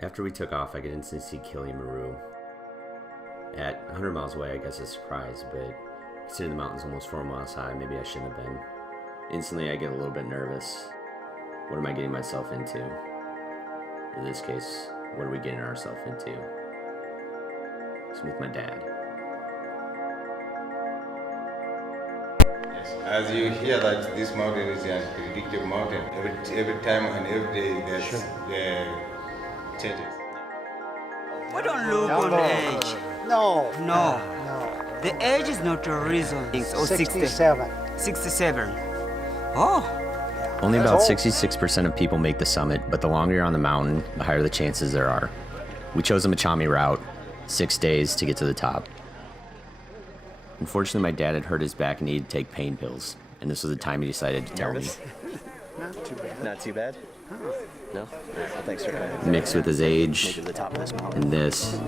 After we took off, I could instantly see Kilimanjaro. At 100 miles away, I guess it's a surprise, but considering the mountain's almost 4 miles high, maybe I shouldn't have been. Instantly, I get a little bit nervous. What am I getting myself into? In this case, what are we getting ourselves into? It's with my dad. As you hear that this mountain is an unpredictable mountain, every time and every day there's changes. We don't look on the age. No. The age is not a reason. 67. 67. Oh. Only about 66% of people make the summit, but the longer you're on the mountain, the higher the chances there are. We chose the Machamee route, 6 days to get to the top. Unfortunately, my dad had hurt his back and needed to take pain pills, and this was the time he decided to tell me. Not too bad. Not too bad? No? Thanks for coming. Mixed with his age Maybe to the top of this mountain. and this,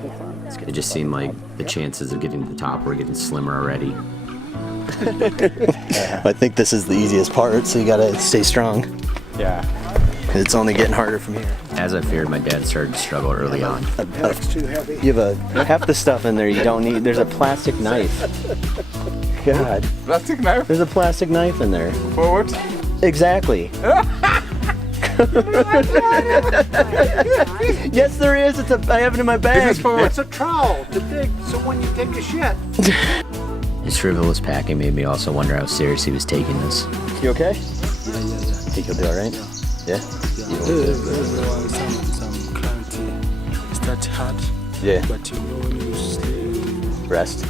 it just seemed like the chances of getting to the top were getting slimmer already. I think this is the easiest part, so you gotta stay strong. Yeah. It's only getting harder from here. As I feared, my dad started to struggle early on. That's too heavy. You have half the stuff in there you don't need. There's a plastic knife. God. Plastic knife? There's a plastic knife in there. For what? Exactly. Yes, there is. I have it in my bag. It's a trowel to dig, so when you take a shit. His frivolous packing made me also wonder how serious he was taking this. You okay? Think you'll be all right? Yeah? Some clarity. Start hard. Yeah. But you know when you sleep, Rest?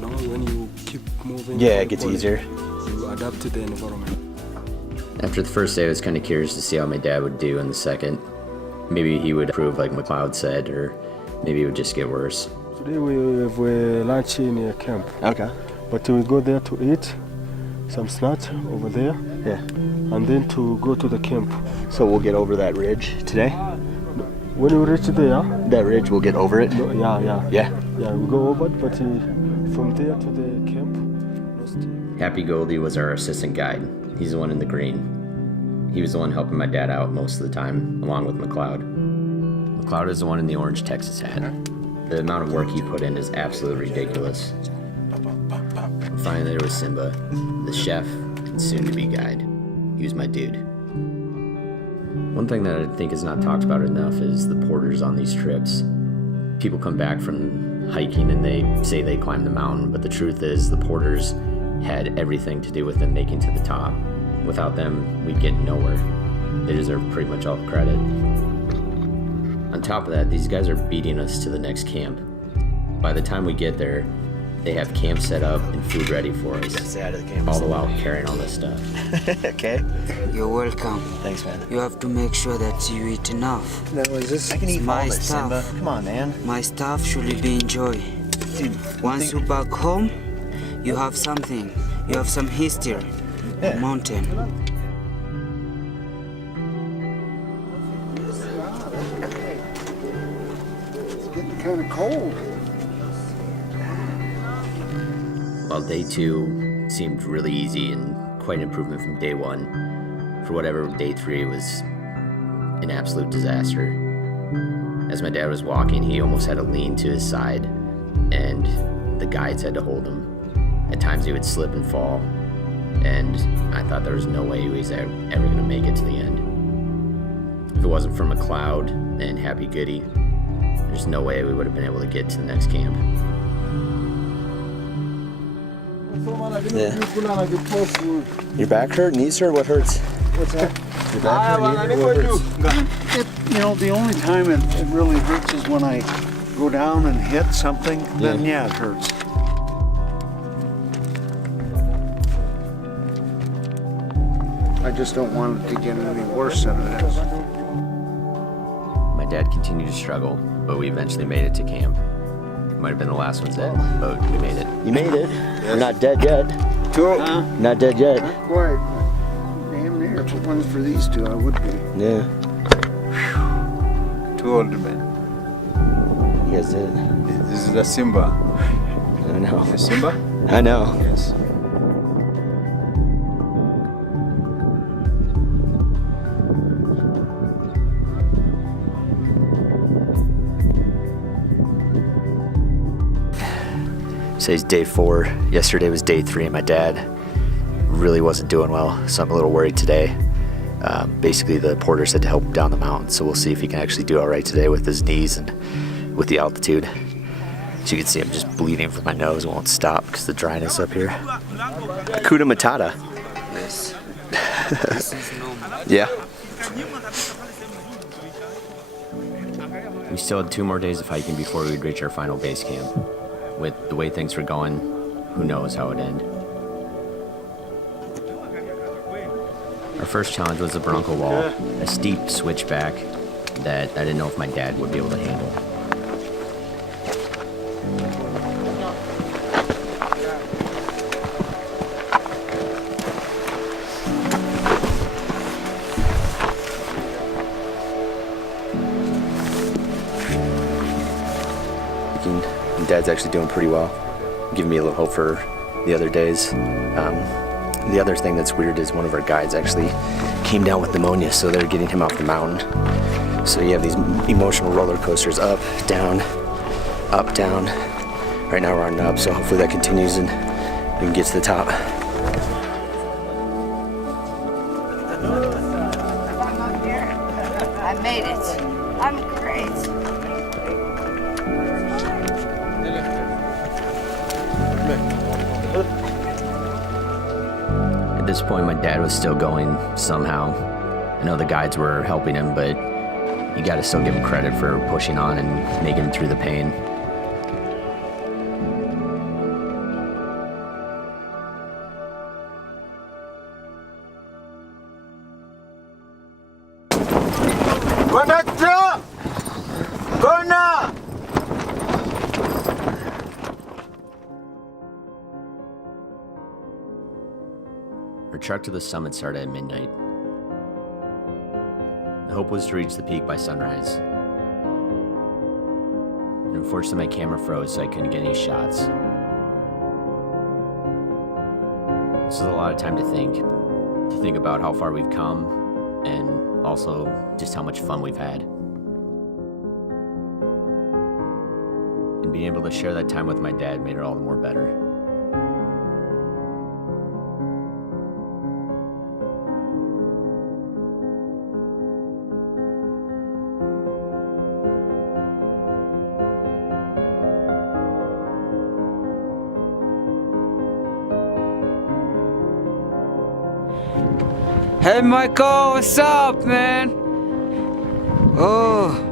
no, when you keep moving. Yeah, it gets easier. You adapt to the environment. After the first day, I was kind of curious to see how my dad would do in the second. Maybe he would improve like Mcloud said, or maybe it would just get worse. Today we have lunch in a camp. Okay. But we go there to eat some snacks over there, Yeah. and then to go to the camp. So we'll get over that ridge today? When we reach there, That ridge, we'll get over it? yeah, Yeah. we go over it, but from there to the camp. Happy Goldie was our assistant guide. He's the one in the green. He was the one helping my dad out most of the time, along with Mcloud. Mcloud is the one in the orange Texas hat. The amount of work he put in is absolutely ridiculous. Finally, there was Simba, the chef and soon-to-be guide. He was my dude. One thing that I think is not talked about enough is the porters on these trips. People come back from hiking and they say they climbed the mountain, but the truth is the porters had everything to do with them making to the top. Without them, we'd get nowhere. They deserve pretty much all the credit. On top of that, these guys are beating us to the next camp. By the time we get there, they have camp set up and food ready for us. Stay out of the camp. All the while carrying all this stuff. Okay. You're welcome. Thanks, man. You have to make sure that you eat enough. Now, is this? I can eat My all this, stuff. Simba. Come on, man. My staff should be enjoy. Dude, Once you're back home, you have something. You have some history. Yeah. Mountain. It's getting kind of cold. While day 2 seemed really easy and quite an improvement from day 1, for whatever day 3 was an absolute disaster. As my dad was walking, he almost had to lean to his side, and the guides had to hold him. At times he would slip and fall, and I thought there was no way he was ever going to make it to the end. If it wasn't for Mcloud and Happy Goody, there's no way we would have been able to get to the next camp. Yeah. Your back hurt? Knees hurt? What hurts? What's that? Your back hurt? What hurts? The only time it really hurts is when I go down and hit something. Then yeah, it hurts. I just don't want it to get any worse than it is. My dad continued to struggle, but we eventually made it to camp. Might have been the last ones in, but we made it. You made it. You're not dead yet. Not dead yet. Not quite. Damn near. If it wasn't for these two, I would be. Yeah. Too old man. You guys did it. This is the Simba. I know. The Simba? I know. Yes. Today's day 4. Yesterday was day 3, and my dad really wasn't doing well, so I'm a little worried today. Basically, the porter said to help him down the mountain, so we'll see if he can actually do all right today with his knees and with the altitude. So you can see I'm just bleeding from my nose. It won't stop because the dryness up here. Hakuna Matata. Yes. This is normal. Yeah. We still had 2 more days of hiking before we'd reach our final base camp. With the way things were going, who knows how it'd end. Our first challenge was the Bronco Wall, a steep switchback that I didn't know if my dad would be able to handle. And Dad's actually doing pretty well, giving me a little hope for the other days. The other thing that's weird is one of our guides actually came down with pneumonia, so they're getting him off the mountain. So you have these emotional roller coasters, up, down, up, down. Right now we're on up, so hopefully that continues and we can get to the top. I made it. I'm great. At this point, my dad was still going somehow. I know the guides were helping him, but you gotta still give him credit for pushing on and making it through the pain. Conductor! Corner! Our trek to the summit started at midnight. The hope was to reach the peak by sunrise. And unfortunately, my camera froze, so I couldn't get any shots. This is a lot of time to think about how far we've come, and also just how much fun we've had. And being able to share that time with my dad made it all the more better. Hey Michael, what's up, man? Oh.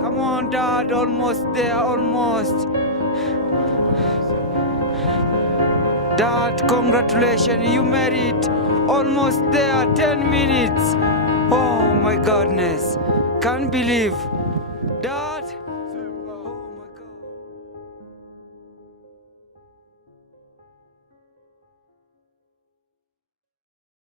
Come on, Dad, almost there, almost. Dad, congratulations, you made it. Almost there, 10 minutes. Oh my goodness, can't believe.